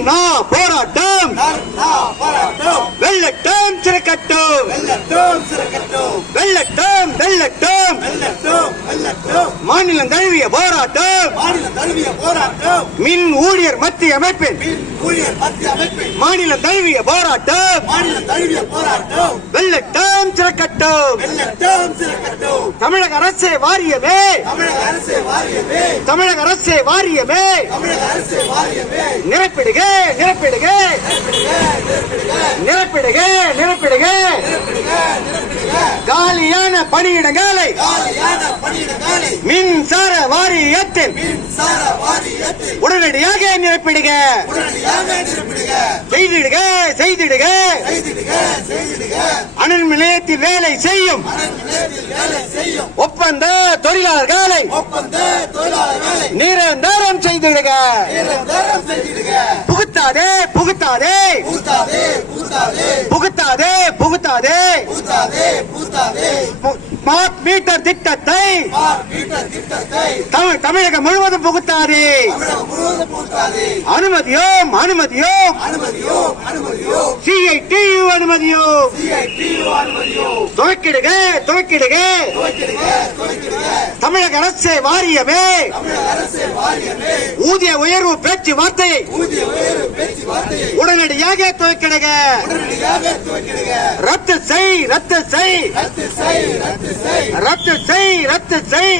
தர்ணா போராட்டம் வெள்ளட்டும் சிறக்கட்டும் வெள்ளட்டும் வெள்ளட்டும் மாநிலம் தழுவிய போராட்டம் மின் ஊழியர் மத்திய அமைப்பின் மாநிலம் தழுவிய போராட்டம் வெள்ளட்டும் சிறக்கட்டும் தமிழக அரசே வாரியமே தமிழக அரசே வாரியமே நிரப்பிடுக நிரப்பிடுக நிரப்பிடுக நிரப்பிடுக காலியான பணியிடங்களை மின்சார வாரியத்தில் உடனடியாக நிரப்பிடுக செய்திடுக செய்திடுக அனல் நிலையத்தில் வேலை செய்யும் ஒப்பந்த தொழிலாளர்களை நிரந்தரம் செய்திடுக புகுத்தாதே புகுத்தாதே புகுத்தாதே புகுத்தாதே ஸ்மார்ட் மீட்டர் திட்டத்தை தமிழகம் முழுவதும் புகுத்தாதே அனுமதியோம் அனுமதியோம் CITU அனுமதியோம் துவக்கிடுக துவக்கிடுக தமிழக அரசு வாரியமே ஊதிய உயர்வு பேச்சுவார்த்தையை உடனடியாக துவக்கிடுக ரத்து செய் ரத்து செய் ரத்து செய் ரத்து செய்